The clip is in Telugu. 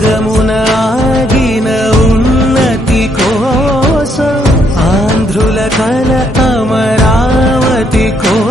गमुनाभिनौन्नति को स आन्ध्रुलकल अमरावति को